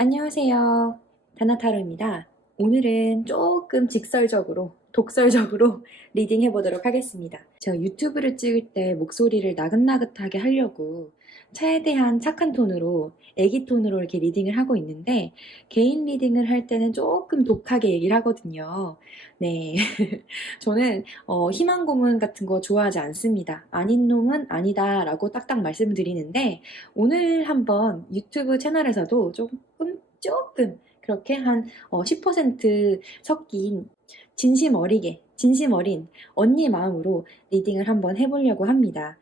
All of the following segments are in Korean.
안녕하세요. 다나타로입니다. 오늘은 조금 직설적으로, 독설적으로 리딩 해보도록 하겠습니다. 제가 유튜브를 찍을 때 목소리를 나긋나긋하게 하려고 최대한 착한 톤으로, 애기 톤으로 이렇게 리딩을 하고 있는데, 개인 리딩을 할 때는 조금 독하게 얘기를 하거든요. 네. 저는 희망 고문 같은 거 좋아하지 않습니다. 아닌 놈은 아니다 라고 딱딱 말씀드리는데, 오늘 한번 유튜브 채널에서도 조금 그렇게 한 10% 섞인 진심 어리게, 진심 어린 언니 마음으로 리딩을 한번 해보려고 합니다.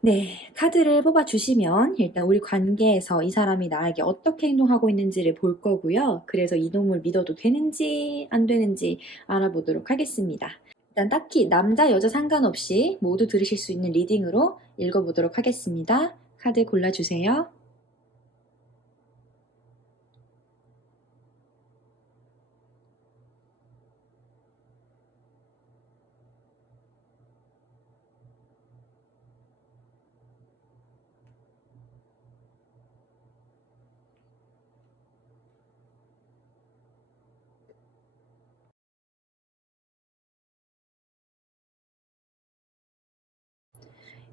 네, 카드를 뽑아주시면 일단 우리 관계에서 이 사람이 나에게 어떻게 행동하고 있는지를 볼 거고요. 그래서 이놈을 믿어도 되는지 안 되는지 알아보도록 하겠습니다. 일단 딱히 남자, 여자 상관없이 모두 들으실 수 있는 리딩으로 읽어보도록 하겠습니다. 카드 골라주세요.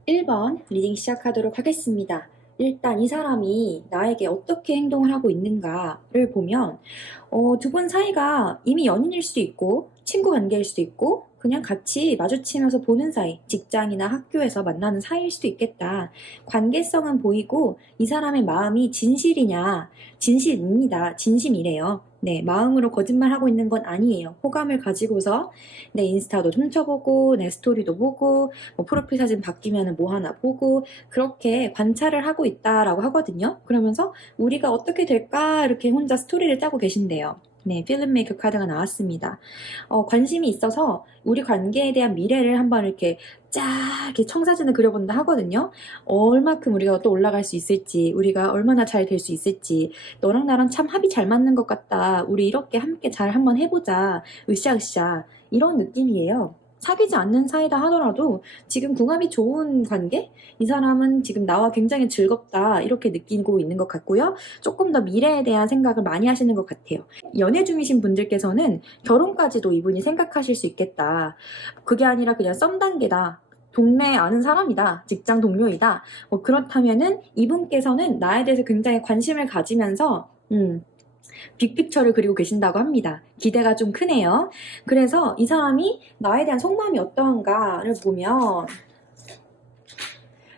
1번 리딩 시작하도록 하겠습니다. 일단 이 사람이 나에게 어떻게 행동을 하고 있는가를 보면 두 분 사이가 이미 연인일 수도 있고 친구 관계일 수도 있고 그냥 같이 마주치면서 보는 사이, 직장이나 학교에서 만나는 사이일 수도 있겠다. 관계성은 보이고 이 사람의 마음이 진실이냐? 진실입니다. 진심이래요. 네, 마음으로 거짓말하고 있는 건 아니에요. 호감을 가지고서 내 인스타도 훔쳐보고 내 스토리도 보고 뭐 프로필 사진 바뀌면 뭐 하나 보고 그렇게 관찰을 하고 있다라고 하거든요. 그러면서 우리가 어떻게 될까 이렇게 혼자 스토리를 짜고 계신데요. 네, 필름메이커 카드가 나왔습니다. 관심이 있어서 우리 관계에 대한 미래를 한번 이렇게 쫙 이렇게 청사진을 그려본다 하거든요. 얼마큼 우리가 또 올라갈 수 있을지, 우리가 얼마나 잘 될 수 있을지, 너랑 나랑 참 합이 잘 맞는 것 같다. 우리 이렇게 함께 잘 한번 해보자. 으쌰으쌰. 이런 느낌이에요. 사귀지 않는 사이다 하더라도 지금 궁합이 좋은 관계? 이 사람은 지금 나와 굉장히 즐겁다. 이렇게 느끼고 있는 것 같고요. 조금 더 미래에 대한 생각을 많이 하시는 것 같아요. 연애 중이신 분들께서는 결혼까지도 이분이 생각하실 수 있겠다. 그게 아니라 그냥 썸 단계다. 동네에 아는 사람이다. 직장 동료이다. 그렇다면은 이분께서는 나에 대해서 굉장히 관심을 가지면서 빅픽처를 그리고 계신다고 합니다. 기대가 좀 크네요. 그래서 이 사람이 나에 대한 속마음이 어떠한가를 보면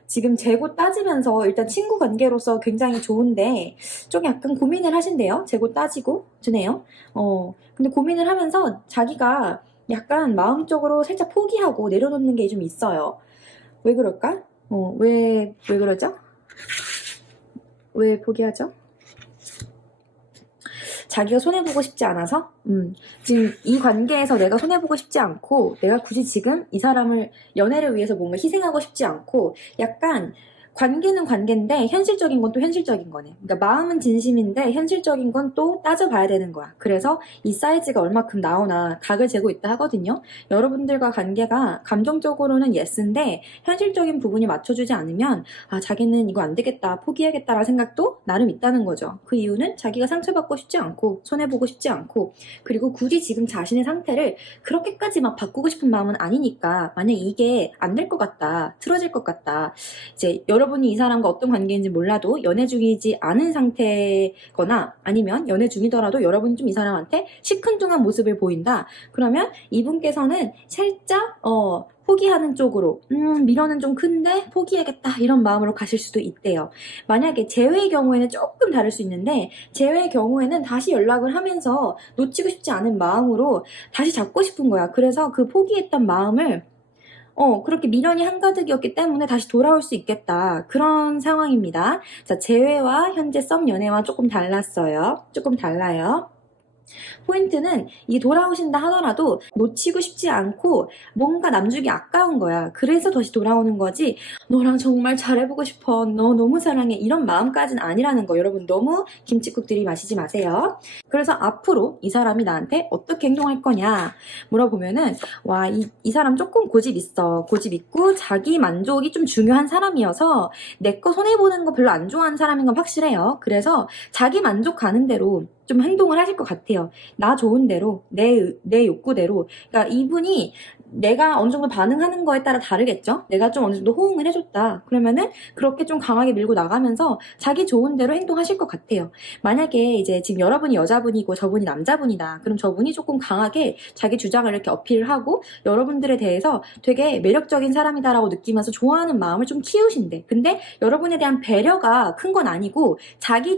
지금 재고 따지면서 일단 친구 관계로서 굉장히 좋은데 좀 약간 고민을 하신대요. 재고 따지고 드네요. 근데 고민을 하면서 자기가 약간 마음적으로 살짝 포기하고 내려놓는 게 좀 있어요. 왜 그럴까? 왜 그러죠? 왜 포기하죠? 자기가 손해보고 싶지 않아서? 지금 이 관계에서 내가 손해보고 싶지 않고, 내가 굳이 지금 이 사람을 연애를 위해서 뭔가 희생하고 싶지 않고, 약간 관계는 관계인데 현실적인 건 또 현실적인 거네. 그러니까 마음은 진심인데 현실적인 건 또 따져봐야 되는 거야. 그래서 이 사이즈가 얼마큼 나오나 각을 재고 있다 하거든요. 여러분들과 관계가 감정적으로는 예스인데 현실적인 부분이 맞춰주지 않으면 자기는 이거 안 되겠다, 포기해야겠다라는 생각도 나름 있다는 거죠. 그 이유는 자기가 상처받고 싶지 않고 손해보고 싶지 않고 그리고 굳이 지금 자신의 상태를 그렇게까지 막 바꾸고 싶은 마음은 아니니까 만약 이게 안 될 것 같다, 틀어질 것 같다, 이제 여러분이 이 사람과 어떤 관계인지 몰라도 연애 중이지 않은 상태거나 아니면 연애 중이더라도 여러분이 좀 이 사람한테 시큰둥한 모습을 보인다. 그러면 이분께서는 살짝 포기하는 쪽으로 미련은 좀 큰데 포기해야겠다 이런 마음으로 가실 수도 있대요. 만약에 재회의 경우에는 조금 다를 수 있는데 재회의 경우에는 다시 연락을 하면서 놓치고 싶지 않은 마음으로 다시 잡고 싶은 거야. 그래서 그 포기했던 마음을 그렇게 미련이 한가득이었기 때문에 다시 돌아올 수 있겠다. 그런 상황입니다. 자, 재회와 현재 썸 연애와 조금 달랐어요. 조금 달라요. 포인트는 이 돌아오신다 하더라도 놓치고 싶지 않고 뭔가 남주기 아까운 거야. 그래서 다시 돌아오는 거지. 너랑 정말 잘해보고 싶어. 너 너무 사랑해. 이런 마음까지는 아니라는 거. 여러분 너무 김칫국 들이마시지 마세요. 그래서 앞으로 이 사람이 나한테 어떻게 행동할 거냐 물어보면은 와, 이 사람 조금 고집 있어. 고집 있고 자기 만족이 좀 중요한 사람이어서 내 거 손해보는 거 별로 안 좋아하는 사람인 건 확실해요. 그래서 자기 만족 가는 대로 좀 행동을 하실 것 같아요. 나 좋은 대로, 내 욕구대로. 그러니까 이분이 내가 어느 정도 반응하는 거에 따라 다르겠죠? 내가 좀 어느 정도 호응을 해줬다. 그러면은 그렇게 좀 강하게 밀고 나가면서 자기 좋은 대로 행동하실 것 같아요. 만약에 이제 지금 여러분이 여자분이고 저분이 남자분이다. 그럼 저분이 조금 강하게 자기 주장을 이렇게 어필을 하고 여러분들에 대해서 되게 매력적인 사람이다라고 느끼면서 좋아하는 마음을 좀 키우신대. 근데 여러분에 대한 배려가 큰 건 아니고 자기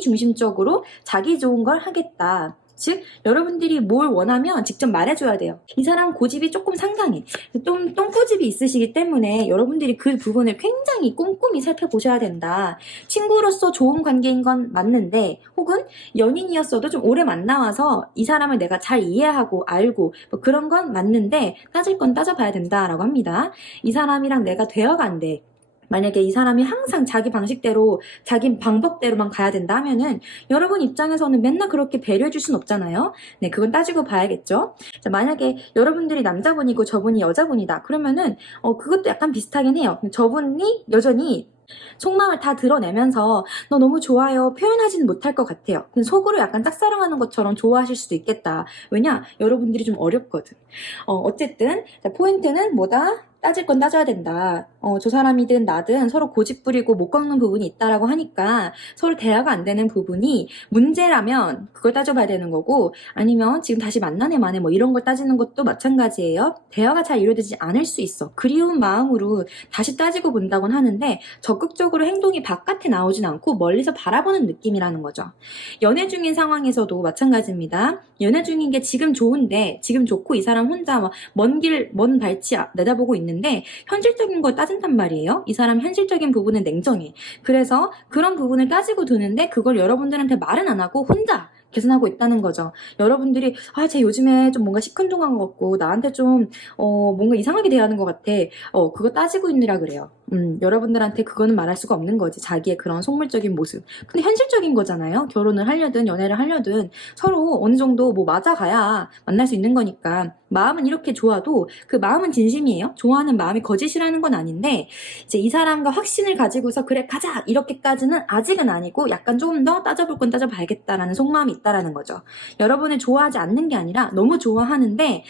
중심적으로 자기 좋은 걸 하겠다. 즉 여러분들이 뭘 원하면 직접 말해줘야 돼요. 이 사람 고집이 조금 상당해. 좀 똥고집이 있으시기 때문에 여러분들이 그 부분을 굉장히 꼼꼼히 살펴보셔야 된다. 친구로서 좋은 관계인 건 맞는데 혹은 연인이었어도 좀 오래 만나와서 이 사람을 내가 잘 이해하고 알고 뭐 그런 건 맞는데 따질 건 따져봐야 된다라고 합니다. 이 사람이랑 내가 되어간대. 만약에 이 사람이 항상 자기 방식대로 자기 방법대로만 가야 된다 하면은 여러분 입장에서는 맨날 그렇게 배려해 줄 순 없잖아요. 네, 그건 따지고 봐야겠죠. 자, 만약에 여러분들이 남자분이고 저분이 여자분이다 그러면은 그것도 약간 비슷하긴 해요. 저분이 여전히 속마음을 다 드러내면서 너 너무 좋아요 표현하지는 못할 것 같아요. 속으로 약간 짝사랑하는 것처럼 좋아하실 수도 있겠다. 왜냐? 여러분들이 좀 어렵거든. 어쨌든 자, 포인트는 뭐다? 따질 건 따져야 된다. 저 사람이든 나든 서로 고집 부리고 못 꺾는 부분이 있다라고 하니까 서로 대화가 안 되는 부분이 문제라면 그걸 따져봐야 되는 거고 아니면 지금 다시 만나네 마네 뭐 이런 걸 따지는 것도 마찬가지예요. 대화가 잘 이루어지지 않을 수 있어. 그리운 마음으로 다시 따지고 본다곤 하는데 적극적으로 행동이 바깥에 나오진 않고 멀리서 바라보는 느낌이라는 거죠. 연애 중인 상황에서도 마찬가지입니다. 연애 중인 게 지금 좋은데 지금 좋고 이 사람 혼자 먼 발치 내다보고 있는데 현실적인 거 따진단 말이에요. 이 사람 현실적인 부분은 냉정해. 그래서 그런 부분을 따지고 두는데 그걸 여러분들한테 말은 안 하고 혼자 계산하고 있다는 거죠. 여러분들이 쟤 요즘에 좀 뭔가 시큰둥한 것 같고 나한테 좀 뭔가 이상하게 대하는 것 같아. 그거 따지고 있느라 그래요. 여러분들한테 그거는 말할 수가 없는 거지. 자기의 그런 속물적인 모습. 근데 현실적인 거잖아요. 결혼을 하려든 연애를 하려든 서로 어느 정도 뭐 맞아가야 만날 수 있는 거니까 마음은 이렇게 좋아도 그 마음은 진심이에요. 좋아하는 마음이 거짓이라는 건 아닌데 이제 이 사람과 확신을 가지고서 그래 가자 이렇게까지는 아직은 아니고 약간 좀 더 따져볼 건 따져봐야겠다라는 속마음이 있다라는 거죠. 여러분을 좋아하지 않는 게 아니라 너무 좋아하는데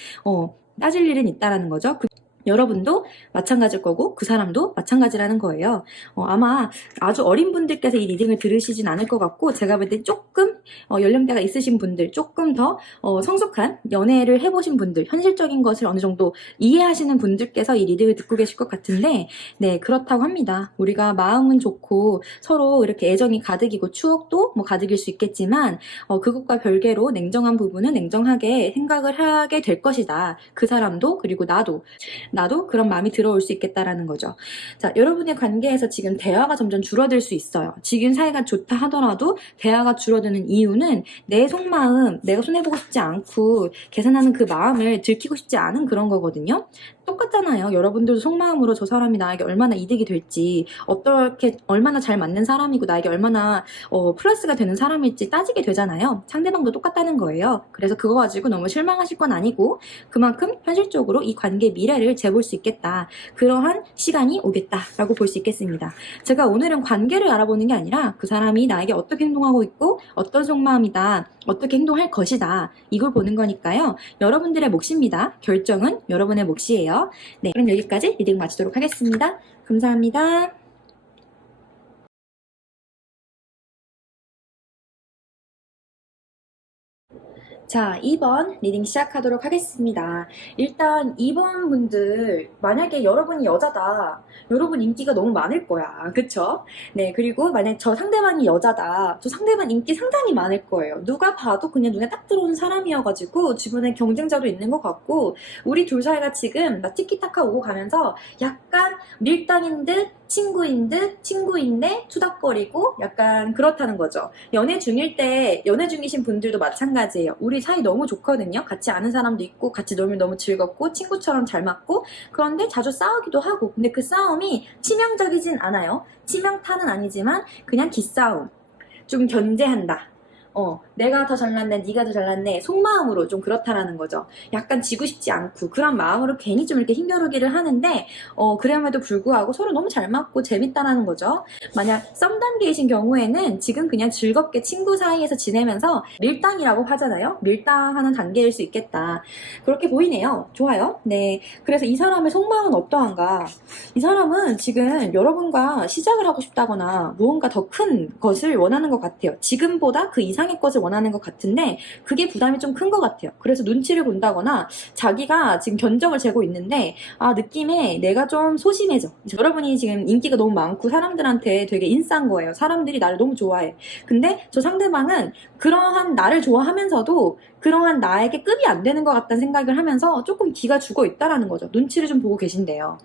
따질 일은 있다라는 거죠. 여러분도 마찬가지일 거고 그 사람도 마찬가지라는 거예요. 아마 아주 어린 분들께서 이 리딩을 들으시진 않을 것 같고 제가 볼 때 조금 연령대가 있으신 분들 조금 더 성숙한 연애를 해보신 분들 현실적인 것을 어느 정도 이해하시는 분들께서 이 리딩을 듣고 계실 것 같은데 네 그렇다고 합니다. 우리가 마음은 좋고 서로 이렇게 애정이 가득이고 추억도 뭐 가득일 수 있겠지만 그것과 별개로 냉정한 부분은 냉정하게 생각을 하게 될 것이다. 그 사람도 그리고 나도 그런 마음이 들어올 수 있겠다라는 거죠. 자, 여러분의 관계에서 지금 대화가 점점 줄어들 수 있어요. 지금 사이가 좋다 하더라도 대화가 줄어드는 이유는 내 속마음, 내가 손해보고 싶지 않고 계산하는 그 마음을 들키고 싶지 않은 그런 거거든요. 똑같잖아요. 여러분들도 속마음으로 저 사람이 나에게 얼마나 이득이 될지 어떻게 얼마나 잘 맞는 사람이고 나에게 얼마나 플러스가 되는 사람일지 따지게 되잖아요. 상대방도 똑같다는 거예요. 그래서 그거 가지고 너무 실망하실 건 아니고 그만큼 현실적으로 이 관계의 미래를 재볼 수 있겠다. 그러한 시간이 오겠다라고 볼 수 있겠습니다. 제가 오늘은 관계를 알아보는 게 아니라 그 사람이 나에게 어떻게 행동하고 있고 어떤 속마음이다. 어떻게 행동할 것이다. 이걸 보는 거니까요. 여러분들의 몫입니다. 결정은 여러분의 몫이에요. 네, 그럼 여기까지 리딩 마치도록 하겠습니다. 감사합니다. 자, 2번 리딩 시작하도록 하겠습니다. 일단 2번 분들 만약에 여러분이 여자다. 여러분 인기가 너무 많을 거야. 그쵸? 네, 그리고 만약 저 상대방이 여자다. 저 상대방 인기 상당히 많을 거예요. 누가 봐도 그냥 눈에 딱 들어오는 사람이어가지고 주변에 경쟁자도 있는 것 같고 우리 둘 사이가 지금 나 티키타카 오고 가면서 약간 밀당인 듯 친구인 듯 친구인데 투닥거리고 약간 그렇다는 거죠. 연애 중일 때, 연애 중이신 분들도 마찬가지예요. 우리 사이 너무 좋거든요. 같이 아는 사람도 있고 같이 놀면 너무 즐겁고 친구처럼 잘 맞고, 그런데 자주 싸우기도 하고, 근데 그 싸움이 치명적이진 않아요. 치명타는 아니지만 그냥 기싸움, 좀 견제한다. 내가 더 잘났네, 네가 더 잘났네, 속마음으로 좀 그렇다라는 거죠. 약간 지고 싶지 않고 그런 마음으로 괜히 좀 이렇게 힘겨루기를 하는데, 그럼에도 불구하고 서로 너무 잘 맞고 재밌다라는 거죠. 만약 썸 단계이신 경우에는 지금 그냥 즐겁게 친구 사이에서 지내면서 밀당이라고 하잖아요. 밀당하는 단계일 수 있겠다. 그렇게 보이네요. 좋아요. 네. 그래서 이 사람의 속마음은 어떠한가? 이 사람은 지금 여러분과 시작을 하고 싶다거나 무언가 더 큰 것을 원하는 것 같아요. 지금보다 그 이상의 것을 원하는 것 같은데 그게 부담이 좀 큰 것 같아요. 그래서 눈치를 본다거나 자기가 지금 견적을 재고 있는데 느낌에 내가 좀 소심해져. 여러분이 지금 인기가 너무 많고 사람들한테 되게 인싸인 거예요. 사람들이 나를 너무 좋아해. 근데 저 상대방은 그러한 나를 좋아하면서도 그러한 나에게 급이 안 되는 것 같다는 생각을 하면서 조금 기가 죽어 있다라는 거죠. 눈치를 좀 보고 계신데요.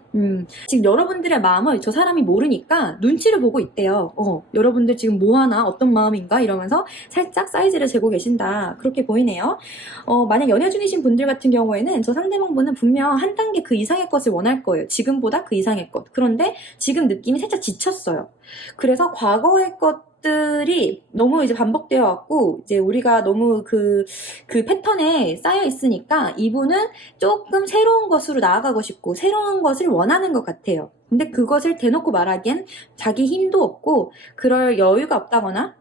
지금 여러분들의 마음을 저 사람이 모르니까 눈치를 보고 있대요. 여러분들 지금 뭐 하나, 어떤 마음인가 이러면서 살짝 사이즈를 재고 계신다. 그렇게 보이네요. 만약 연애 중이신 분들 같은 경우에는 저 상대방분은 분명 한 단계 그 이상의 것을 원할 거예요. 지금보다 그 이상의 것. 그런데 지금 느낌이 살짝 지쳤어요. 그래서 과거의 것들이 너무 이제 반복되어 왔고, 이제 우리가 너무 그 패턴에 쌓여 있으니까 이분은 조금 새로운 것으로 나아가고 싶고 새로운 것을 원하는 것 같아요. 근데 그것을 대놓고 말하기엔 자기 힘도 없고 그럴 여유가 없다거나,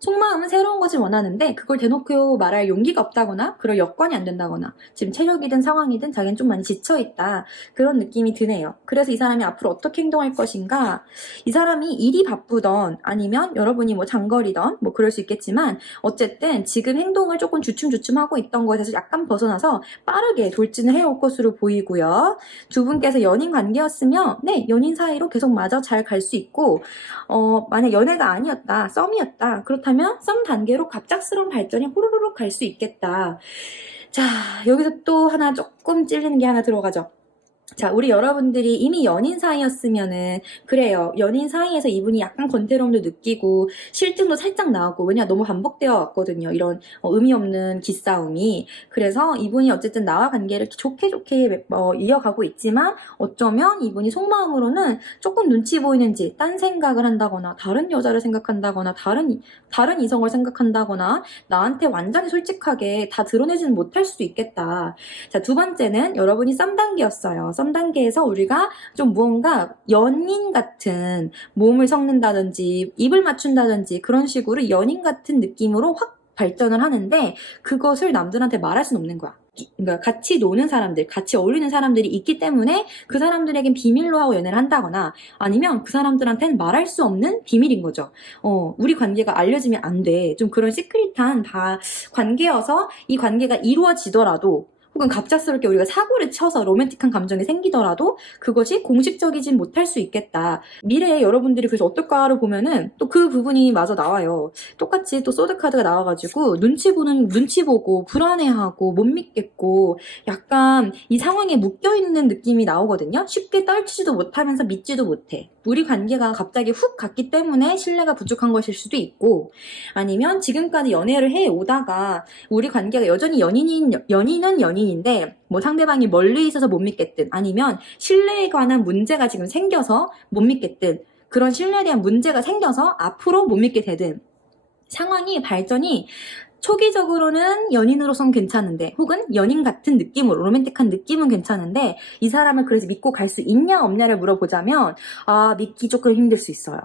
속마음은 새로운 것을 원하는데 그걸 대놓고 말할 용기가 없다거나 그럴 여건이 안 된다거나, 지금 체력이든 상황이든 자기는 좀 많이 지쳐있다, 그런 느낌이 드네요. 그래서 이 사람이 앞으로 어떻게 행동할 것인가, 이 사람이 일이 바쁘던 아니면 여러분이 뭐 장거리던 뭐 그럴 수 있겠지만 어쨌든 지금 행동을 조금 주춤주춤하고 있던 것에서 약간 벗어나서 빠르게 돌진을 해올 것으로 보이고요. 두 분께서 연인 관계였으면 네, 연인 사이로 계속 마저 잘 갈 수 있고, 만약 연애가 아니었다, 썸이었다, 그렇다면 썸 단계로 갑작스러운 발전이 호로록 갈 수 있겠다. 자, 여기서 또 하나 조금 찔리는 게 하나 들어가죠. 자, 우리 여러분들이 이미 연인 사이였으면은 그래요. 연인 사이에서 이분이 약간 권태로움도 느끼고 실증도 살짝 나오고, 왜냐 너무 반복되어 왔거든요. 이런 의미 없는 기싸움이. 그래서 이분이 어쨌든 나와 관계를 좋게 이어가고 있지만 어쩌면 이분이 속마음으로는 조금 눈치 보이는지 딴 생각을 한다거나 다른 여자를 생각한다거나 다른 이성을 생각한다거나 나한테 완전히 솔직하게 다 드러내지는 못할 수도 있겠다. 자, 두 번째는 여러분이 썸 단계였어요. 썸 단계에서 우리가 좀 무언가 연인 같은 몸을 섞는다든지 입을 맞춘다든지 그런 식으로 연인 같은 느낌으로 확 발전을 하는데 그것을 남들한테 말할 수는 없는 거야. 그러니까 같이 노는 사람들, 같이 어울리는 사람들이 있기 때문에 그 사람들에겐 비밀로 하고 연애를 한다거나 아니면 그 사람들한테는 말할 수 없는 비밀인 거죠. 우리 관계가 알려지면 안 돼. 좀 그런 시크릿한 관계여서 이 관계가 이루어지더라도 혹은 갑작스럽게 우리가 사고를 쳐서 로맨틱한 감정이 생기더라도 그것이 공식적이진 못할 수 있겠다. 미래에 여러분들이 그래서 어떨까를 보면은 또 그 부분이 마저 나와요. 똑같이 또 소드카드가 나와가지고 눈치 보고 불안해하고 못 믿겠고 약간 이 상황에 묶여있는 느낌이 나오거든요. 쉽게 떨치지도 못하면서 믿지도 못해. 우리 관계가 갑자기 훅 갔기 때문에 신뢰가 부족한 것일 수도 있고, 아니면 지금까지 연애를 해오다가 우리 관계가 여전히 연인은 연인인데 뭐 상대방이 멀리 있어서 못 믿겠든 아니면 신뢰에 관한 문제가 지금 생겨서 못 믿겠든, 그런 신뢰에 대한 문제가 생겨서 앞으로 못 믿게 되든 상황이 발전이 초기적으로는 연인으로선 괜찮은데 혹은 연인 같은 느낌으로 로맨틱한 느낌은 괜찮은데 이 사람을 그래서 믿고 갈 수 있냐 없냐를 물어보자면 믿기 조금 힘들 수 있어요.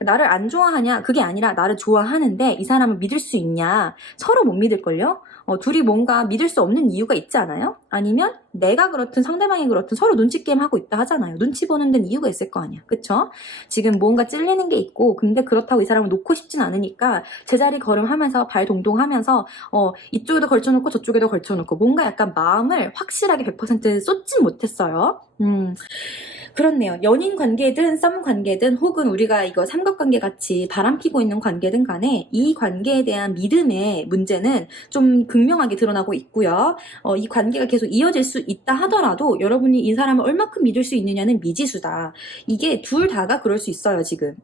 나를 안 좋아하냐 그게 아니라 나를 좋아하는데 이 사람을 믿을 수 있냐, 서로 못 믿을걸요? 둘이 뭔가 믿을 수 없는 이유가 있지 않아요? 아니면 내가 그렇든 상대방이 그렇든 서로 눈치 게임 하고 있다 하잖아요. 눈치 보는 데는 이유가 있을 거 아니야. 그쵸? 지금 뭔가 찔리는 게 있고 근데 그렇다고 이 사람을 놓고 싶진 않으니까 제자리 걸음하면서 발 동동하면서 이쪽에도 걸쳐놓고 저쪽에도 걸쳐놓고 뭔가 약간 마음을 확실하게 100% 쏟진 못했어요. 그렇네요. 연인 관계든 썸 관계든 혹은 우리가 이거 삼각관계 같이 바람피고 있는 관계든 간에 이 관계에 대한 믿음의 문제는 좀 극명하게 드러나고 있고요. 이 관계가 계속 계속 이어질 수 있다 하더라도 여러분이 이 사람을 얼마큼 믿을 수 있느냐는 미지수다. 이게 둘 다가 그럴 수 있어요, 지금.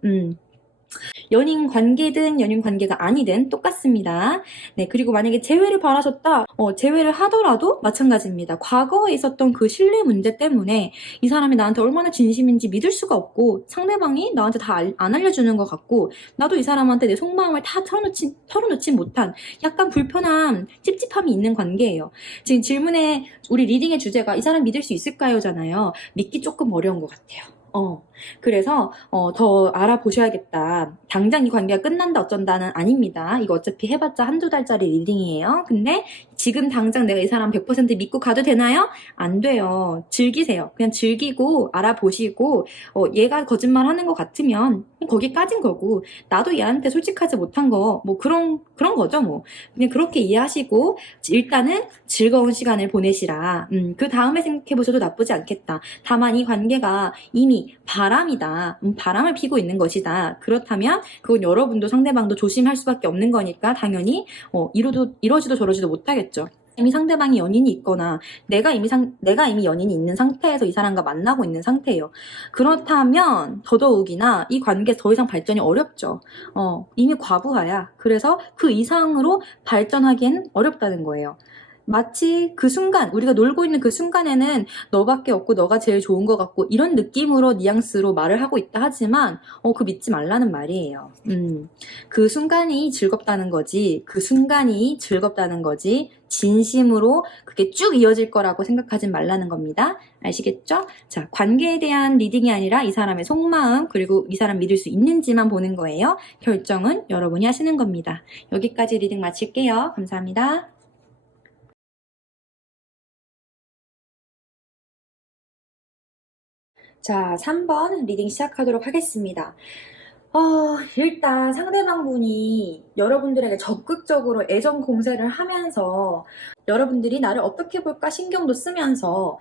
연인 관계든 연인 관계가 아니든 똑같습니다. 네, 그리고 만약에 재회를 바라셨다, 재회를 하더라도 마찬가지입니다. 과거에 있었던 그 신뢰 문제 때문에 이 사람이 나한테 얼마나 진심인지 믿을 수가 없고 상대방이 나한테 다 안 알려주는 것 같고 나도 이 사람한테 내 속마음을 다 털어놓지 못한 약간 불편함, 찝찝함이 있는 관계예요. 지금 질문에 우리 리딩의 주제가 이 사람 믿을 수 있을까요? 잖아요. 믿기 조금 어려운 것 같아요. 그래서 더 알아보셔야겠다. 당장 이 관계가 끝난다 어쩐다는 아닙니다. 이거 어차피 해봤자 한두 달짜리 리딩이에요. 근데 지금 당장 내가 이 사람 100% 믿고 가도 되나요? 안 돼요. 즐기세요. 그냥 즐기고 알아보시고 얘가 거짓말 하는 것 같으면 거기까진 거고 나도 얘한테 솔직하지 못한 거 뭐 그런 거죠 뭐. 그냥 그렇게 이해하시고 일단은 즐거운 시간을 보내시라. 그 다음에 생각해보셔도 나쁘지 않겠다. 다만 이 관계가 이미 바람이다. 바람을 피고 있는 것이다. 그렇다면 그건 여러분도 상대방도 조심할 수밖에 없는 거니까 당연히 이러지도 저러지도 못하겠죠. 이미 상대방이 연인이 있거나 내가 이미 연인이 있는 상태에서 이 사람과 만나고 있는 상태예요. 그렇다면 더더욱이나 이 관계 더 이상 발전이 어렵죠. 이미 과부하야. 그래서 그 이상으로 발전하기엔 어렵다는 거예요. 마치 그 순간, 우리가 놀고 있는 그 순간에는 너밖에 없고 너가 제일 좋은 것 같고 이런 느낌으로 뉘앙스로 말을 하고 있다 하지만 그 믿지 말라는 말이에요. 그 순간이 즐겁다는 거지, 그 순간이 즐겁다는 거지 진심으로 그게 쭉 이어질 거라고 생각하진 말라는 겁니다. 아시겠죠? 자, 관계에 대한 리딩이 아니라 이 사람의 속마음 그리고 이 사람 믿을 수 있는지만 보는 거예요. 결정은 여러분이 하시는 겁니다. 여기까지 리딩 마칠게요. 감사합니다. 자, 3번 리딩 시작하도록 하겠습니다. 일단 상대방분이 여러분들에게 적극적으로 애정 공세를 하면서 여러분들이 나를 어떻게 볼까 신경도 쓰면서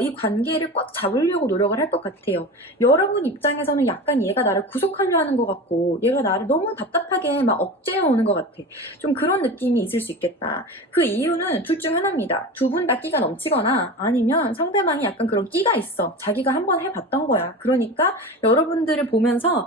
이 관계를 꽉 잡으려고 노력을 할 것 같아요. 여러분 입장에서는 약간 얘가 나를 구속하려 하는 것 같고 얘가 나를 너무 답답하게 막 억제해 오는 것 같아. 좀 그런 느낌이 있을 수 있겠다. 그 이유는 둘 중 하나입니다. 두 분 다 끼가 넘치거나 아니면 상대방이 약간 그런 끼가 있어. 자기가 한번 해봤던 거야. 그러니까 여러분들을 보면서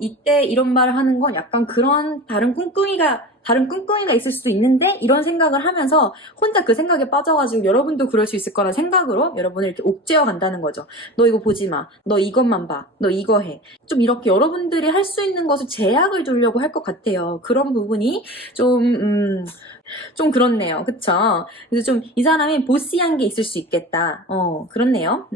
이때 이런 말을 하는 건 약간 그런 다른 꿍꿍이가 있을 수도 있는데 이런 생각을 하면서 혼자 그 생각에 빠져가지고 여러분도 그럴 수 있을 거란 생각으로 여러분을 이렇게 옥죄어 간다는 거죠. 너 이거 보지 마. 너 이것만 봐. 너 이거 해. 좀 이렇게 여러분들이 할 수 있는 것을 제약을 두려고 할 것 같아요. 그런 부분이 좀 그렇네요. 그쵸? 그래서 좀 이 사람이 보시한 게 있을 수 있겠다. 그렇네요.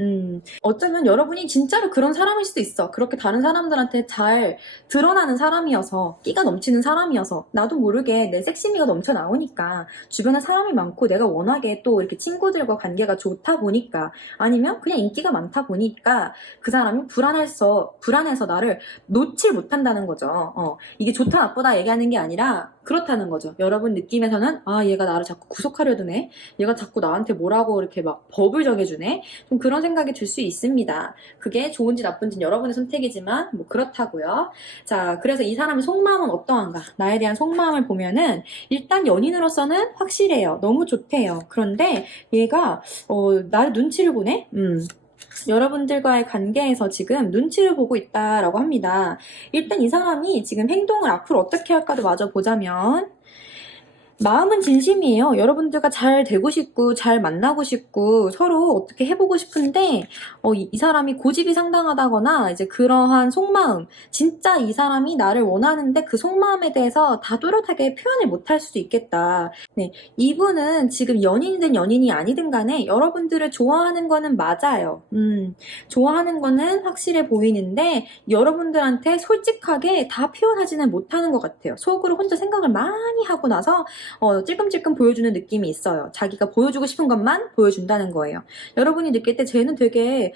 어쩌면 여러분이 진짜로 그런 사람일 수도 있어. 그렇게 다른 사람들한테 잘 드러나는 사람이어서, 끼가 넘치는 사람이어서, 나도 모르게 내 섹시미가 넘쳐 나오니까, 주변에 사람이 많고 내가 워낙에 또 이렇게 친구들과 관계가 좋다 보니까, 아니면 그냥 인기가 많다 보니까, 그 사람이 불안해서 나를 놓질 못한다는 거죠. 이게 좋다 나쁘다 얘기하는 게 아니라, 그렇다는 거죠. 여러분 느낌에서는 얘가 나를 자꾸 구속하려 드네. 얘가 자꾸 나한테 뭐라고 이렇게 막 법을 정해주네. 좀 그런 생각이 들 수 있습니다. 그게 좋은지 나쁜지는 여러분의 선택이지만 뭐 그렇다고요. 자, 그래서 이 사람의 속마음은 어떠한가? 나에 대한 속마음을 보면은 일단 연인으로서는 확실해요. 너무 좋대요. 그런데 얘가 나를 눈치를 보네? 여러분들과의 관계에서 지금 눈치를 보고 있다라고 합니다. 일단 이 사람이 지금 행동을 앞으로 어떻게 할까도 마저 보자면 마음은 진심이에요. 여러분들과 잘 되고 싶고 잘 만나고 싶고 서로 어떻게 해보고 싶은데 이 사람이 고집이 상당하다거나 이제 그러한 속마음, 진짜 이 사람이 나를 원하는데 그 속마음에 대해서 다 또렷하게 표현을 못할 수도 있겠다. 네, 이분은 지금 연인이든 연인이 아니든 간에 여러분들을 좋아하는 거는 맞아요. 좋아하는 거는 확실해 보이는데 여러분들한테 솔직하게 다 표현하지는 못하는 것 같아요. 속으로 혼자 생각을 많이 하고 나서 찔끔찔끔 보여주는 느낌이 있어요. 자기가 보여주고 싶은 것만 보여준다는 거예요. 여러분이 느낄 때 쟤는 되게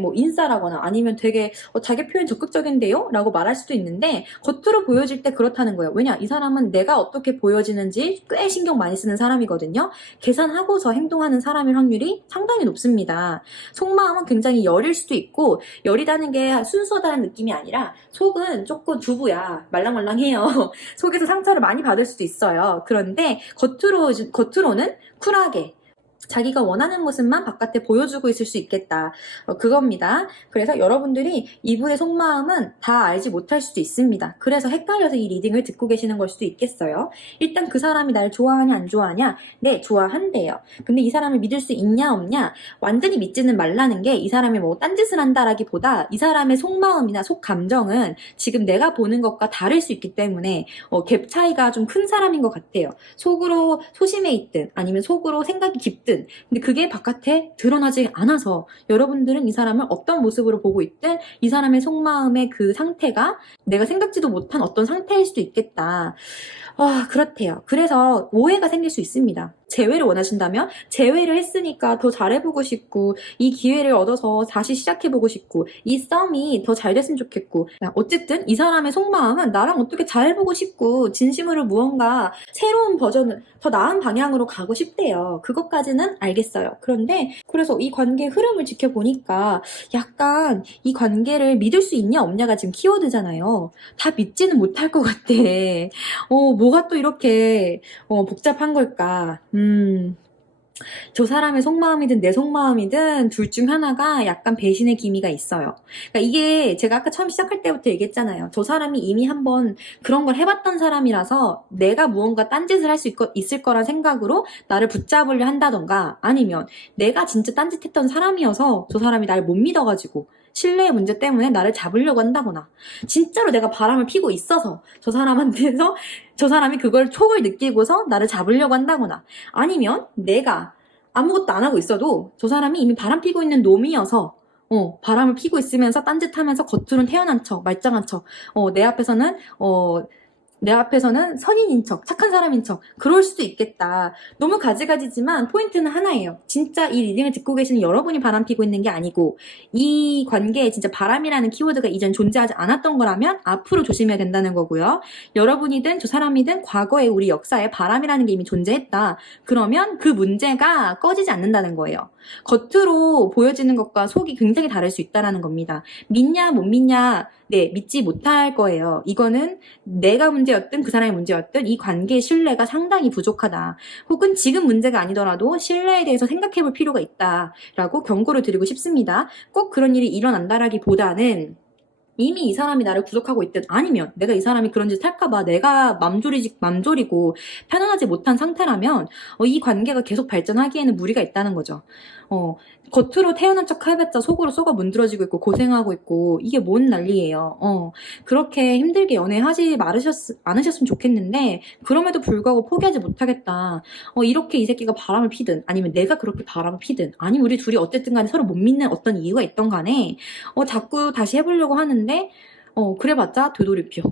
뭐 인싸라거나 아니면 되게 자기 표현 적극적인데요? 라고 말할 수도 있는데 겉으로 보여질 때 그렇다는 거예요. 왜냐? 이 사람은 내가 어떻게 보여지는지 꽤 신경 많이 쓰는 사람이거든요. 계산하고서 행동하는 사람일 확률이 상당히 높습니다. 속마음은 굉장히 여릴 수도 있고 여리다는 게 순수하다는 느낌이 아니라 속은 조금 두부야. 말랑말랑해요. 속에서 상처를 많이 받을 수도 있어요. 그런데 겉으로는 쿨하게 자기가 원하는 모습만 바깥에 보여주고 있을 수 있겠다. 그겁니다. 그래서 여러분들이 이분의 속마음은 다 알지 못할 수도 있습니다. 그래서 헷갈려서 이 리딩을 듣고 계시는 걸 수도 있겠어요. 일단 그 사람이 날 좋아하냐 안 좋아하냐? 네, 좋아한대요. 근데 이 사람을 믿을 수 있냐 없냐? 완전히 믿지는 말라는 게 이 사람이 뭐 딴짓을 한다라기보다 이 사람의 속마음이나 속감정은 지금 내가 보는 것과 다를 수 있기 때문에 갭 차이가 좀 큰 사람인 것 같아요. 속으로 소심해 있든 아니면 속으로 생각이 깊든 근데 그게 바깥에 드러나지 않아서 여러분들은 이 사람을 어떤 모습으로 보고 있든 이 사람의 속마음의 그 상태가 내가 생각지도 못한 어떤 상태일 수도 있겠다. 그렇대요. 그래서 오해가 생길 수 있습니다. 재회를 원하신다면 재회를 했으니까 더 잘해보고 싶고 이 기회를 얻어서 다시 시작해보고 싶고 이 썸이 더 잘 됐으면 좋겠고 어쨌든 이 사람의 속마음은 나랑 어떻게 잘해보고 싶고 진심으로 무언가 새로운 버전을 더 나은 방향으로 가고 싶대요. 그것까지는 알겠어요. 그런데 그래서 이 관계의 흐름을 지켜보니까 약간 이 관계를 믿을 수 있냐 없냐가 지금 키워드잖아요. 다 믿지는 못할 것 같아. 뭐가 또 이렇게 복잡한 걸까? 저 사람의 속마음이든 내 속마음이든 둘 중 하나가 약간 배신의 기미가 있어요. 그러니까 이게 제가 아까 처음 시작할 때부터 얘기했잖아요. 저 사람이 이미 한번 그런 걸 해봤던 사람이라서 내가 무언가 딴짓을 할 수 있을 거란 생각으로 나를 붙잡으려 한다던가 아니면 내가 진짜 딴짓했던 사람이어서 저 사람이 날 못 믿어가지고 신뢰의 문제 때문에 나를 잡으려고 한다거나 진짜로 내가 바람을 피고 있어서 저 사람한테서 저 사람이 그걸 촉을 느끼고서 나를 잡으려고 한다거나 아니면 내가 아무것도 안 하고 있어도 저 사람이 이미 바람 피고 있는 놈이어서 바람을 피고 있으면서 딴짓하면서 겉으로는 태연한 척, 말짱한 척, 내 앞에서는 선인인 척, 착한 사람인 척 그럴 수도 있겠다. 너무 가지가지지만 포인트는 하나예요. 진짜 이 리딩을 듣고 계시는 여러분이 바람 피고 있는 게 아니고 이 관계에 진짜 바람이라는 키워드가 이전 존재하지 않았던 거라면 앞으로 조심해야 된다는 거고요. 여러분이든 저 사람이든 과거에 우리 역사에 바람이라는 게 이미 존재했다. 그러면 그 문제가 꺼지지 않는다는 거예요. 겉으로 보여지는 것과 속이 굉장히 다를 수 있다는 겁니다. 믿냐 못 믿냐 네, 믿지 못할 거예요. 이거는 내가 문제였든 그 사람의 문제였든 이 관계의 신뢰가 상당히 부족하다. 혹은 지금 문제가 아니더라도 신뢰에 대해서 생각해 볼 필요가 있다라고 경고를 드리고 싶습니다. 꼭 그런 일이 일어난다라기보다는 이미 이 사람이 나를 구속하고 있든 아니면 내가 이 사람이 그런 짓 할까봐 내가 맘졸이고 편안하지 못한 상태라면 이 관계가 계속 발전하기에는 무리가 있다는 거죠. 겉으로 태어난 척 해봤자 속으로 썩어 문드러지고 있고 고생하고 있고 이게 뭔 난리예요. 그렇게 힘들게 연애하지 않으셨으면 좋겠는데 그럼에도 불구하고 포기하지 못하겠다. 이렇게 이 새끼가 바람을 피든 아니면 내가 그렇게 바람을 피든 아니면 우리 둘이 어쨌든 간에 서로 못 믿는 어떤 이유가 있던 간에 자꾸 다시 해보려고 하는데 그래봤자 되돌이표.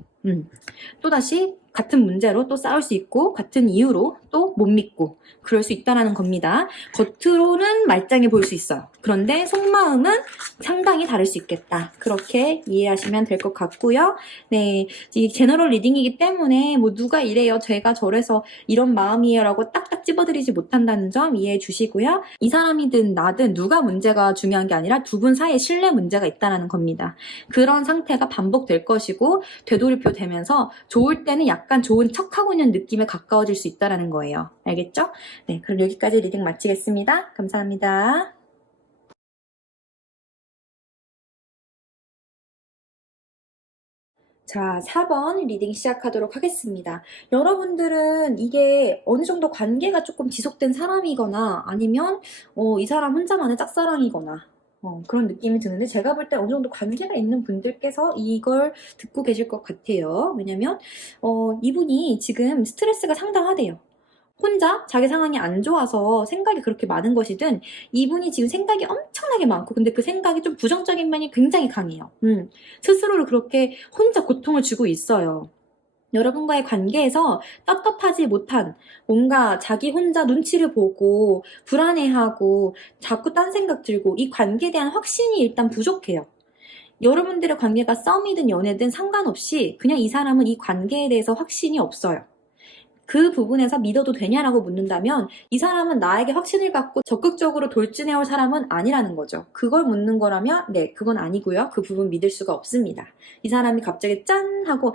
또다시 같은 문제로 또 싸울 수 있고 같은 이유로 또 못 믿고 그럴 수 있다는 겁니다. 겉으로는 말짱해 보일 수 있어요. 그런데 속마음은 상당히 다를 수 있겠다. 그렇게 이해하시면 될 것 같고요. 네, 이 제너럴 리딩이기 때문에 뭐 누가 이래요, 제가 저래서 이런 마음이에요 라고 딱딱 집어드리지 못한다는 점 이해해 주시고요. 이 사람이든 나든 누가 문제가 중요한 게 아니라 두 분 사이에 신뢰 문제가 있다는 겁니다. 그런 상태가 반복될 것이고 되돌이표 되면서 좋을 때는 약간 좋은 척하고 있는 느낌에 가까워질 수 있다는 거예요. 알겠죠? 네, 그럼 여기까지 리딩 마치겠습니다. 감사합니다. 자, 4번 리딩 시작하도록 하겠습니다. 여러분들은 이게 어느 정도 관계가 조금 지속된 사람이거나 아니면 이 사람 혼자만의 짝사랑이거나 그런 느낌이 드는데 제가 볼 때 어느 정도 관계가 있는 분들께서 이걸 듣고 계실 것 같아요. 왜냐면 이분이 지금 스트레스가 상당하대요. 혼자 자기 상황이 안 좋아서 생각이 그렇게 많은 것이든 이분이 지금 생각이 엄청나게 많고 근데 그 생각이 좀 부정적인 면이 굉장히 강해요. 스스로를 그렇게 혼자 고통을 주고 있어요. 여러분과의 관계에서 떳떳하지 못한 뭔가 자기 혼자 눈치를 보고 불안해하고 자꾸 딴 생각 들고 이 관계에 대한 확신이 일단 부족해요. 여러분들의 관계가 썸이든 연애든 상관없이 그냥 이 사람은 이 관계에 대해서 확신이 없어요. 그 부분에서 믿어도 되냐라고 묻는다면 이 사람은 나에게 확신을 갖고 적극적으로 돌진해올 사람은 아니라는 거죠. 그걸 묻는 거라면 네, 그건 아니고요. 그 부분 믿을 수가 없습니다. 이 사람이 갑자기 짠 하고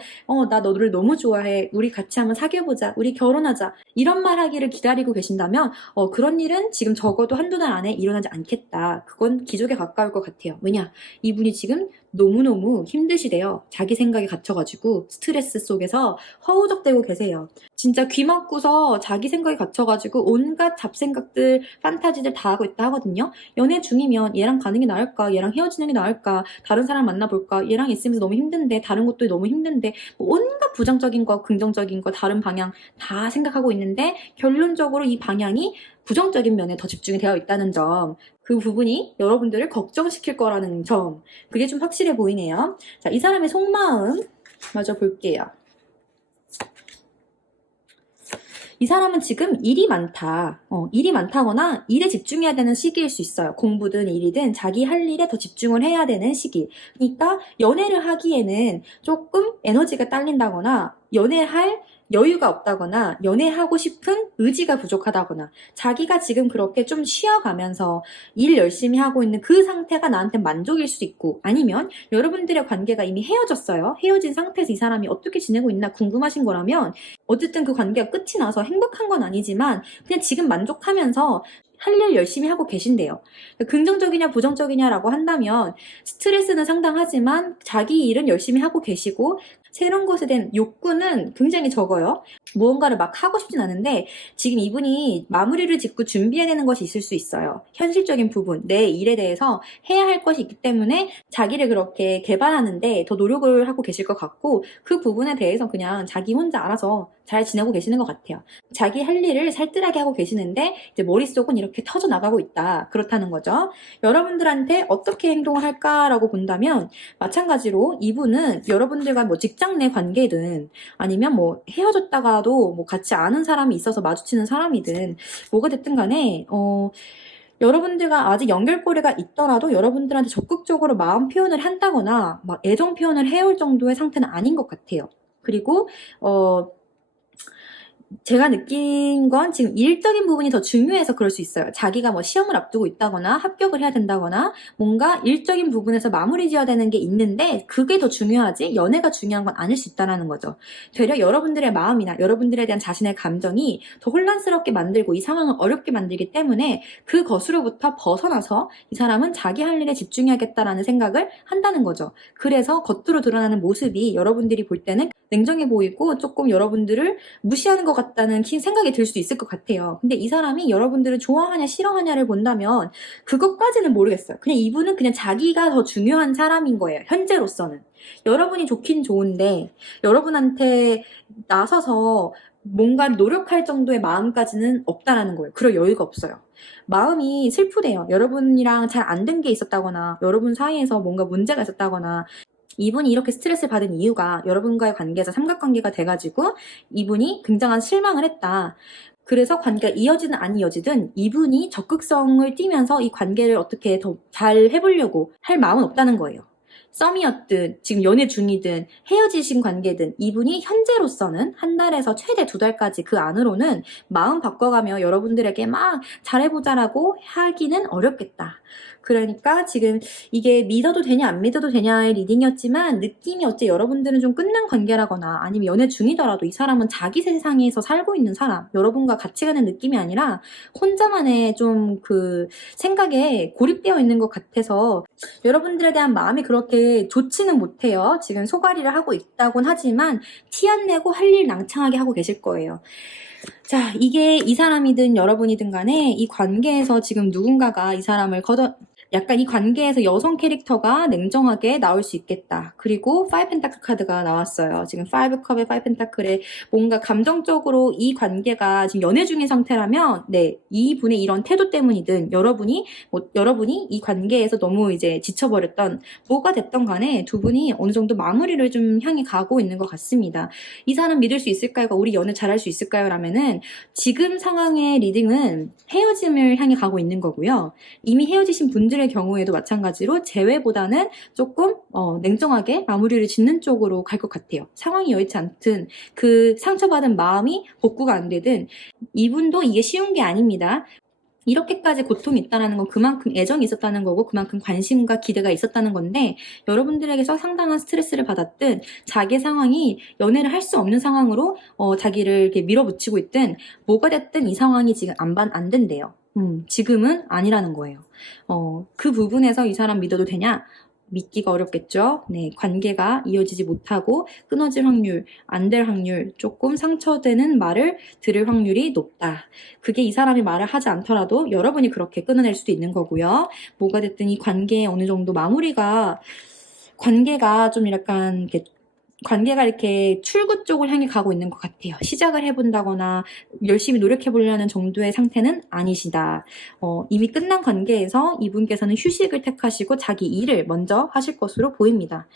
나 너를 너무 좋아해. 우리 같이 한번 사귀어보자. 우리 결혼하자. 이런 말 하기를 기다리고 계신다면 그런 일은 지금 적어도 한두 달 안에 일어나지 않겠다. 그건 기적에 가까울 것 같아요. 왜냐? 이분이 지금 너무너무 힘드시대요. 자기 생각에 갇혀가지고 스트레스 속에서 허우적대고 계세요. 진짜 귀 막고서 자기 생각에 갇혀가지고 온갖 잡생각들, 판타지들 다 하고 있다 하거든요. 연애 중이면 얘랑 가는 게 나을까? 얘랑 헤어지는 게 나을까? 다른 사람 만나볼까? 얘랑 있으면서 너무 힘든데, 다른 것도 너무 힘든데, 뭐 온갖 부정적인 거, 긍정적인 거, 다른 방향 다 생각하고 있는데, 결론적으로 이 방향이 부정적인 면에 더 집중이 되어 있다는 점, 그 부분이 여러분들을 걱정시킬 거라는 점, 그게 좀 확실해 보이네요. 자, 이 사람의 속마음 마저 볼게요. 이 사람은 지금 일이 많다. 일이 많다거나 일에 집중해야 되는 시기일 수 있어요. 공부든 일이든 자기 할 일에 더 집중을 해야 되는 시기. 그러니까 연애를 하기에는 조금 에너지가 딸린다거나 연애할 여유가 없다거나 연애하고 싶은 의지가 부족하다거나 자기가 지금 그렇게 좀 쉬어가면서 일 열심히 하고 있는 그 상태가 나한테 만족일 수 있고 아니면 여러분들의 관계가 이미 헤어졌어요. 헤어진 상태에서 이 사람이 어떻게 지내고 있나 궁금하신 거라면 어쨌든 그 관계가 끝이 나서 행복한 건 아니지만 그냥 지금 만족하면서 할 일 열심히 하고 계신대요. 긍정적이냐 부정적이냐라고 한다면 스트레스는 상당하지만 자기 일은 열심히 하고 계시고 새로운 것에 대한 욕구는 굉장히 적어요. 무언가를 막 하고 싶진 않은데 지금 이분이 마무리를 짓고 준비해야 되는 것이 있을 수 있어요. 현실적인 부분, 내 일에 대해서 해야 할 것이 있기 때문에 자기를 그렇게 개발하는데 더 노력을 하고 계실 것 같고 그 부분에 대해서 그냥 자기 혼자 알아서 잘 지내고 계시는 것 같아요. 자기 할 일을 살뜰하게 하고 계시는데 이제 머릿속은 이렇게 터져 나가고 있다. 그렇다는 거죠. 여러분들한테 어떻게 행동을 할까라고 본다면 마찬가지로 이분은 여러분들과 뭐 직장 내 관계든 아니면 뭐 헤어졌다가도 뭐 같이 아는 사람이 있어서 마주치는 사람이든 뭐가 됐든 간에 여러분들과 아직 연결고리가 있더라도 여러분들한테 적극적으로 마음 표현을 한다거나 막 애정 표현을 해올 정도의 상태는 아닌 것 같아요. 그리고 제가 느낀 건 지금 일적인 부분이 더 중요해서 그럴 수 있어요. 자기가 뭐 시험을 앞두고 있다거나 합격을 해야 된다거나 뭔가 일적인 부분에서 마무리 지어야 되는 게 있는데 그게 더 중요하지 연애가 중요한 건 아닐 수 있다는 거죠. 되려 여러분들의 마음이나 여러분들에 대한 자신의 감정이 더 혼란스럽게 만들고 이 상황을 어렵게 만들기 때문에 그것으로부터 벗어나서 이 사람은 자기 할 일에 집중해야겠다라는 생각을 한다는 거죠. 그래서 겉으로 드러나는 모습이 여러분들이 볼 때는 냉정해 보이고 조금 여러분들을 무시하는 것 같다는 생각이 들 수도 있을 것 같아요. 근데 이 사람이 여러분들을 좋아하냐 싫어하냐를 본다면 그것까지는 모르겠어요. 그냥 이분은 그냥 자기가 더 중요한 사람인 거예요. 현재로서는. 여러분이 좋긴 좋은데 여러분한테 나서서 뭔가 노력할 정도의 마음까지는 없다라는 거예요. 그럴 여유가 없어요. 마음이 슬프대요. 여러분이랑 잘 안 된 게 있었다거나 여러분 사이에서 뭔가 문제가 있었다거나 이분이 이렇게 스트레스를 받은 이유가 여러분과의 관계에서 삼각관계가 돼가지고 이분이 굉장한 실망을 했다. 그래서 관계가 이어지든 안 이어지든 이분이 적극성을 띠면서 이 관계를 어떻게 더 잘 해보려고 할 마음은 없다는 거예요. 썸이었든 지금 연애 중이든 헤어지신 관계든 이분이 현재로서는 한 달에서 최대 2달까지 그 안으로는 마음 바꿔가며 여러분들에게 막 잘해보자라고 하기는 어렵겠다. 그러니까 지금 이게 믿어도 되냐 안 믿어도 되냐의 리딩이었지만 느낌이 어째 여러분들은 좀 끝난 관계라거나 아니면 연애 중이더라도 이 사람은 자기 세상에서 살고 있는 사람 여러분과 같이 가는 느낌이 아니라 혼자만의 좀 그 생각에 고립되어 있는 것 같아서 여러분들에 대한 마음이 그렇게 좋지는 못해요. 지금 소가리를 하고 있다곤 하지만 티 안 내고 할 일 낭창하게 하고 계실 거예요. 자, 이게 이 사람이든 여러분이든 간에 이 관계에서 지금 누군가가 이 사람을 약간 이 관계에서 여성 캐릭터가 냉정하게 나올 수 있겠다. 그리고 5 펜타클 카드가 나왔어요. 지금 5컵의 5 펜타클에 뭔가 감정적으로 이 관계가 지금 연애 중인 상태라면 네, 이분의 이런 태도 때문이든 여러분이 이 관계에서 너무 이제 지쳐버렸던 뭐가 됐던 간에 두 분이 어느 정도 마무리를 좀 향해 가고 있는 것 같습니다. 이 사람 믿을 수 있을까요? 우리 연애 잘할 수 있을까요? 라면은 지금 상황의 리딩은 헤어짐을 향해 가고 있는 거고요. 이미 헤어지신 분들에 여러분들의 경우에도 마찬가지로 재회보다는 조금 냉정하게 마무리를 짓는 쪽으로 갈 것 같아요. 상황이 여의치 않든 그 상처받은 마음이 복구가 안 되든 이분도 이게 쉬운 게 아닙니다. 이렇게까지 고통이 있다는 건 그만큼 애정이 있었다는 거고 그만큼 관심과 기대가 있었다는 건데 여러분들에게서 상당한 스트레스를 받았든 자기 상황이 연애를 할 수 없는 상황으로 자기를 이렇게 밀어붙이고 있든 뭐가 됐든 이 상황이 지금 안 된대요. 지금은 아니라는 거예요. 그 부분에서 이 사람 믿어도 되냐? 믿기가 어렵겠죠. 네, 관계가 이어지지 못하고 끊어질 확률, 안 될 확률, 조금 상처되는 말을 들을 확률이 높다. 그게 이 사람이 말을 하지 않더라도 여러분이 그렇게 끊어낼 수도 있는 거고요. 뭐가 됐든 이 관계에 어느 정도 관계가 좀 약간 관계가 이렇게 출구 쪽을 향해 가고 있는 것 같아요. 시작을 해본다거나 열심히 노력해보려는 정도의 상태는 아니시다. 이미 끝난 관계에서 이분께서는 휴식을 택하시고 자기 일을 먼저 하실 것으로 보입니다.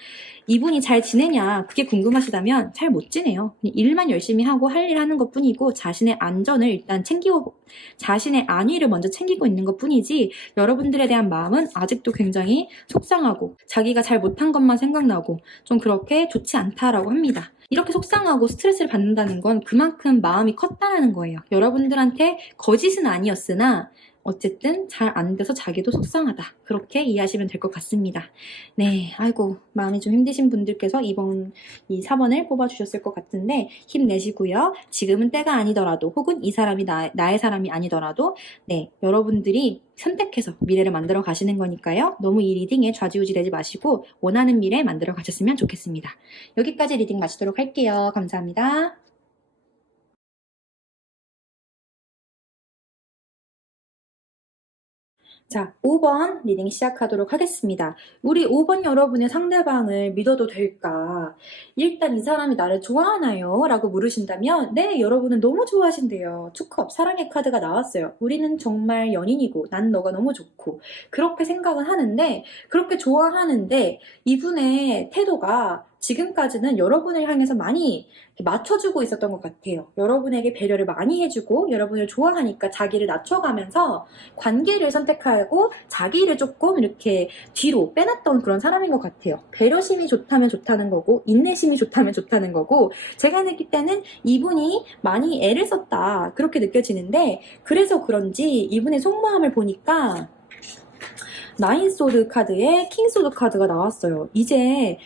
이분이 잘 지내냐 그게 궁금하시다면 잘 못 지내요. 그냥 일만 열심히 하고 할 일 하는 것 뿐이고 자신의 안전을 일단 챙기고 자신의 안위를 먼저 챙기고 있는 것 뿐이지 여러분들에 대한 마음은 아직도 굉장히 속상하고 자기가 잘 못한 것만 생각나고 좀 그렇게 좋지 않다라고 합니다. 이렇게 속상하고 스트레스를 받는다는 건 그만큼 마음이 컸다는 거예요. 여러분들한테 거짓은 아니었으나 어쨌든 잘 안 돼서 자기도 속상하다. 그렇게 이해하시면 될 것 같습니다. 네, 아이고 마음이 좀 힘드신 분들께서 이번 이 4번을 뽑아주셨을 것 같은데 힘내시고요. 지금은 때가 아니더라도 혹은 이 사람이 나의 사람이 아니더라도 네, 여러분들이 선택해서 미래를 만들어 가시는 거니까요. 너무 이 리딩에 좌지우지 되지 마시고 원하는 미래 만들어 가셨으면 좋겠습니다. 여기까지 리딩 마치도록 할게요. 감사합니다. 자, 5번 리딩 시작하도록 하겠습니다. 우리 5번 여러분의 상대방을 믿어도 될까? 일단 이 사람이 나를 좋아하나요? 라고 물으신다면 네, 여러분은 너무 좋아하신대요. 투컵 사랑의 카드가 나왔어요. 우리는 정말 연인이고 난 너가 너무 좋고 그렇게 생각은 하는데 그렇게 좋아하는데 이분의 태도가 지금까지는 여러분을 향해서 많이 맞춰주고 있었던 것 같아요. 여러분에게 배려를 많이 해주고 여러분을 좋아하니까 자기를 낮춰가면서 관계를 선택하고 자기 일을 조금 이렇게 뒤로 빼놨던 그런 사람인 것 같아요. 배려심이 좋다면 좋다는 거고 인내심이 좋다면 좋다는 거고 제가 느낄 때는 이분이 많이 애를 썼다 그렇게 느껴지는데 그래서 그런지 이분의 속마음을 보니까 나인 소드 카드에 킹 소드 카드가 나왔어요. 이제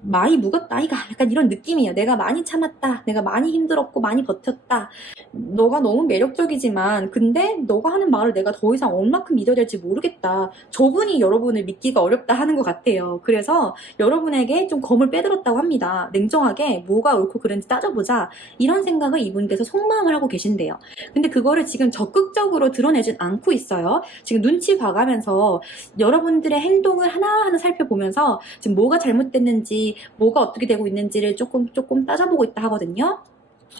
많이 묵었다 이가 약간 이런 느낌이에요. 내가 많이 참았다. 내가 많이 힘들었고 많이 버텼다. 너가 너무 매력적이지만 근데 너가 하는 말을 내가 더 이상 얼마큼 믿어야 될지 모르겠다. 저분이 여러분을 믿기가 어렵다 하는 것 같아요. 그래서 여러분에게 좀 검을 빼들었다고 합니다. 냉정하게 뭐가 옳고 그른지 따져보자. 이런 생각을 이분께서 속마음을 하고 계신대요. 근데 그거를 지금 적극적으로 드러내진 않고 있어요. 지금 눈치 봐가면서 여러분들의 행동을 하나하나 살펴보면서 지금 뭐가 잘못됐는지 뭐가 어떻게 되고 있는지를 조금 따져보고 있다 하거든요.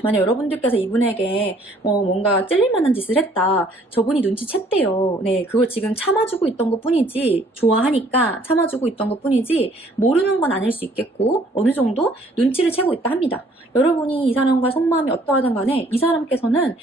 만약 여러분들께서 이분에게 뭔가 찔릴만한 짓을 했다. 저분이 눈치챘대요. 네, 그걸 지금 참아주고 있던 것 뿐이지 참아주고 있던 것 뿐이지 모르는 건 아닐 수 있겠고 어느 정도 눈치를 채고 있다 합니다. 여러분이 이 사람과 속마음이 어떠하든 간에 이 사람께서는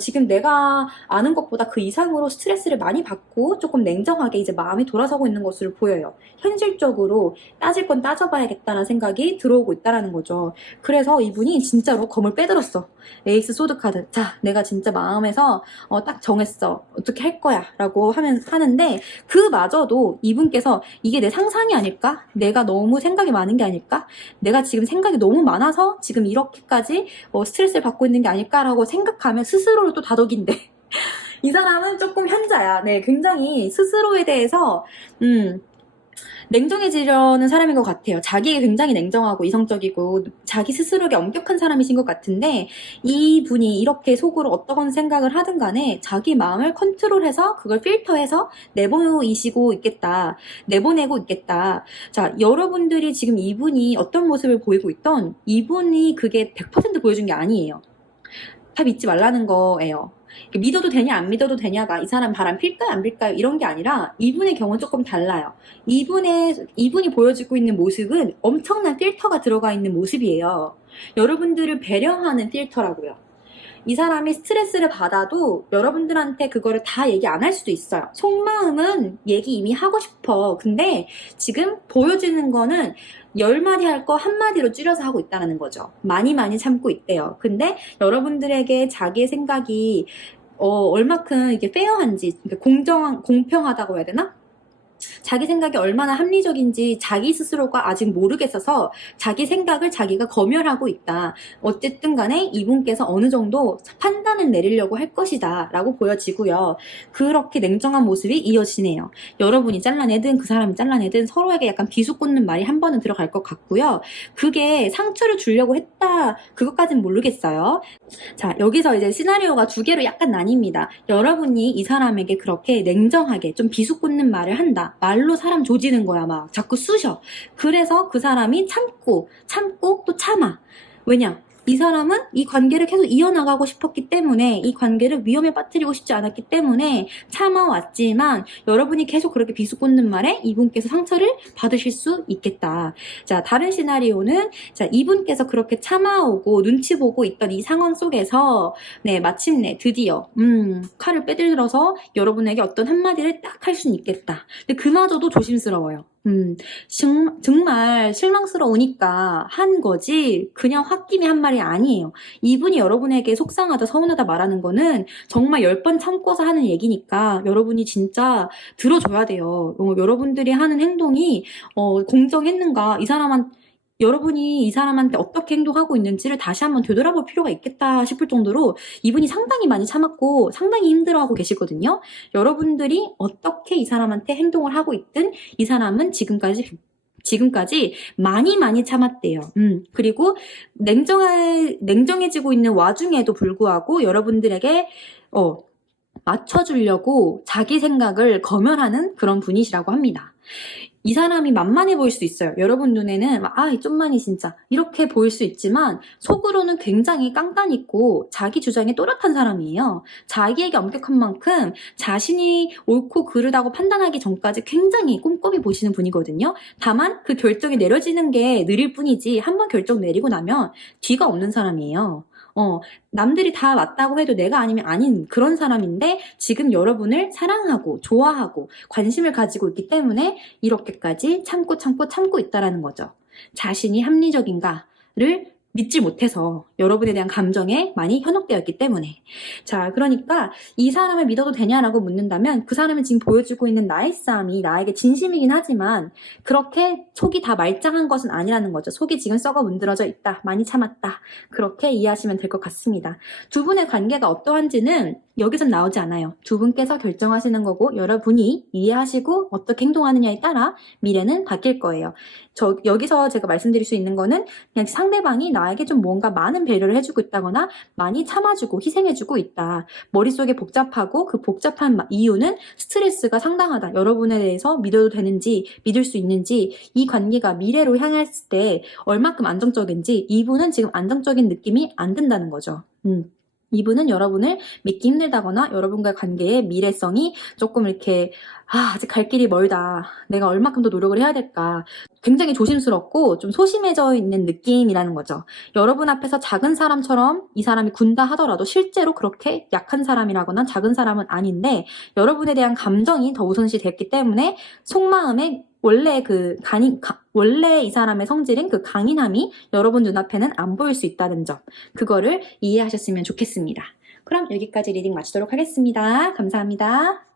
지금 내가 아는 것보다 그 이상으로 스트레스를 많이 받고 조금 냉정하게 이제 마음이 돌아서고 있는 것으로 보여요. 현실적으로 따질 건 따져봐야겠다는 생각이 들어오고 있다는 거죠. 그래서 이분이 진짜로 검을 빼들었어. 에이스 소드 카드. 자, 내가 진짜 마음에서 딱 정했어. 어떻게 할 거야. 라고 하는데 그마저도 이분께서 이게 내 상상이 아닐까? 내가 너무 생각이 많은 게 아닐까? 내가 지금 생각이 너무 많아서 지금 이렇게까지 스트레스를 받고 있는 게 아닐까라고 생각하면 스스로를 또 다독인데 이 사람은 조금 현자야. 네, 굉장히 스스로에 대해서 냉정해지려는 사람인 것 같아요. 자기에 굉장히 냉정하고 이성적이고 자기 스스로에게 엄격한 사람이신 것 같은데 이분이 이렇게 속으로 어떤 생각을 하든 간에 자기 마음을 컨트롤해서 그걸 필터해서 내보내고 있겠다. 자, 여러분들이 지금 이분이 어떤 모습을 보이고 있던 이분이 그게 100% 보여준 게 아니에요. 다 믿지 말라는 거예요. 믿어도 되냐 안 믿어도 되냐가 이 사람 바람 필까요 안 필까요 이런 게 아니라 이분의 경우는 조금 달라요. 이분이 보여주고 있는 모습은 엄청난 필터가 들어가 있는 모습이에요. 여러분들을 배려하는 필터라고요. 이 사람이 스트레스를 받아도 여러분들한테 그거를 다 얘기 안 할 수도 있어요. 속마음은 얘기 이미 하고 싶어. 근데 지금 보여지는 거는 10마디 할 거 한마디로 줄여서 하고 있다는 거죠. 많이 참고 있대요. 근데 여러분들에게 자기의 생각이 얼마큼 이게 페어한지, 공평하다고 해야 되나? 자기 생각이 얼마나 합리적인지 자기 스스로가 아직 모르겠어서 자기 생각을 자기가 검열하고 있다. 어쨌든 간에 이분께서 어느 정도 판단을 내리려고 할 것이다 라고 보여지고요. 그렇게 냉정한 모습이 이어지네요. 여러분이 잘라내든 그 사람이 잘라내든 서로에게 약간 비수꽂는 말이 한 번은 들어갈 것 같고요. 그게 상처를 주려고 했다 그것까진 모르겠어요. 자, 여기서 이제 시나리오가 두 개로 약간 나뉩니다. 여러분이 이 사람에게 그렇게 냉정하게 좀 비수꽂는 말을 한다. 말로 사람 조지는 거야. 막 자꾸 쑤셔. 그래서 그 사람이 참고 또 참아. 왜냐? 이 사람은 이 관계를 계속 이어나가고 싶었기 때문에, 이 관계를 위험에 빠뜨리고 싶지 않았기 때문에 참아왔지만, 여러분이 계속 그렇게 비수꽂는 말에 이분께서 상처를 받으실 수 있겠다. 자, 다른 시나리오는, 자, 이분께서 그렇게 참아오고 눈치 보고 있던 이 상황 속에서, 네, 마침내 드디어 칼을 빼들어서 여러분에게 어떤 한마디를 딱 할 수는 있겠다. 근데 그마저도 조심스러워요. 정말 실망스러우니까 한 거지 그냥 홧김에 한 말이 아니에요. 이분이 여러분에게 속상하다 서운하다 말하는 거는 정말 10번 참고서 하는 얘기니까 여러분이 진짜 들어줘야 돼요. 여러분들이 하는 행동이 공정했는가, 여러분이 이 사람한테 어떻게 행동하고 있는지를 다시 한번 되돌아볼 필요가 있겠다 싶을 정도로 이분이 상당히 많이 참았고 상당히 힘들어하고 계시거든요. 여러분들이 어떻게 이 사람한테 행동을 하고 있든 이 사람은 지금까지 많이 참았대요. 그리고 냉정해지고 있는 와중에도 불구하고 여러분들에게 맞춰주려고 자기 생각을 검열하는 그런 분이시라고 합니다. 이 사람이 만만해 보일 수 있어요. 여러분 눈에는 이 좀만이 진짜 이렇게 보일 수 있지만 속으로는 굉장히 깐깐 있고 자기 주장에 또렷한 사람이에요. 자기에게 엄격한 만큼 자신이 옳고 그르다고 판단하기 전까지 굉장히 꼼꼼히 보시는 분이거든요. 다만 그 결정이 내려지는 게 느릴 뿐이지 한번 결정 내리고 나면 뒤가 없는 사람이에요. 남들이 다 맞다고 해도 내가 아니면 아닌 그런 사람인데 지금 여러분을 사랑하고 좋아하고 관심을 가지고 있기 때문에 이렇게까지 참고 있다라는 거죠. 자신이 합리적인가를 믿지 못해서 여러분에 대한 감정에 많이 현혹되어 있기 때문에. 자, 그러니까 이 사람을 믿어도 되냐라고 묻는다면 그 사람이 지금 보여주고 있는 나이스함이 나에게 진심이긴 하지만 그렇게 속이 다 말짱한 것은 아니라는 거죠. 속이 지금 썩어 문드러져 있다. 많이 참았다. 그렇게 이해하시면 될 것 같습니다. 두 분의 관계가 어떠한지는 여기선 나오지 않아요. 두 분께서 결정하시는 거고 여러분이 이해하시고 어떻게 행동하느냐에 따라 미래는 바뀔 거예요. 여기서 제가 말씀드릴 수 있는 거는 그냥 상대방이 나에게 좀 뭔가 많은 배려를 해주고 있다거나 많이 참아주고 희생해주고 있다. 머릿속에 복잡하고 그 복잡한 이유는 스트레스가 상당하다. 여러분에 대해서 믿어도 되는지 믿을 수 있는지 이 관계가 미래로 향했을 때 얼마큼 안정적인지 이분은 지금 안정적인 느낌이 안 든다는 거죠. 이분은 여러분을 믿기 힘들다거나 여러분과의 관계의 미래성이 조금 이렇게 아직 갈 길이 멀다. 내가 얼마큼 더 노력을 해야 될까. 굉장히 조심스럽고 좀 소심해져 있는 느낌이라는 거죠. 여러분 앞에서 작은 사람처럼 이 사람이 군다 하더라도 실제로 그렇게 약한 사람이라거나 작은 사람은 아닌데 여러분에 대한 감정이 더 우선시 됐기 때문에 속마음에 원래 이 사람의 성질인 그 강인함이 여러분 눈앞에는 안 보일 수 있다는 점. 그거를 이해하셨으면 좋겠습니다. 그럼 여기까지 리딩 마치도록 하겠습니다. 감사합니다.